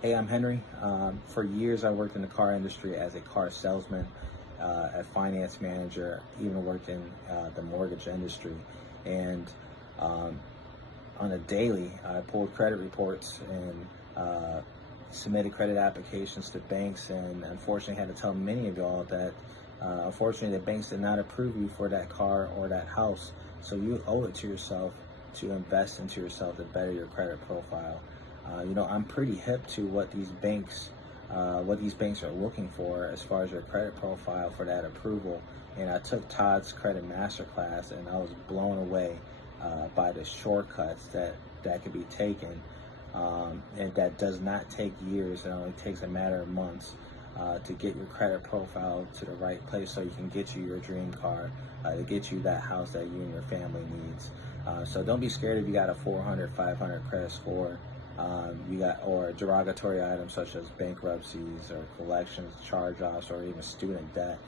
Hey, I'm Henry. For years, I worked in the car industry as a car salesman, a finance manager, even worked in the mortgage industry. And um, on a daily, I pulled credit reports and submitted credit applications to banks. And unfortunately, had to tell many of y'all that unfortunately, the banks did not approve you for that car or that house. So you owe it to yourself to invest into yourself to better your credit profile. I'm pretty hip to what these banks are looking for as far as your credit profile for that approval. And I took Todd's credit masterclass, and I was blown away by the shortcuts that could be taken, and that does not take years. It only takes a matter of months to get your credit profile to the right place so you can get you your dream car, to get you that house that you and your family needs. So don't be scared if you got a 400, 500 credit score. You got or derogatory items such as bankruptcies or collections, charge-offs, or even student debt.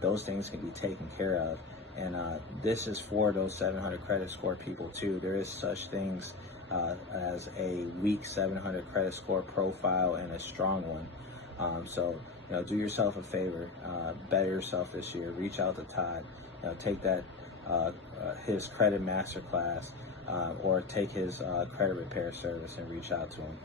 Those things can be taken care of. And this is for those 700 credit score people too. There is such things as a weak 700 credit score profile and a strong one. So, do yourself a favor, better yourself this year. Reach out to Todd. Take that his credit masterclass, or take his credit repair service and reach out to him.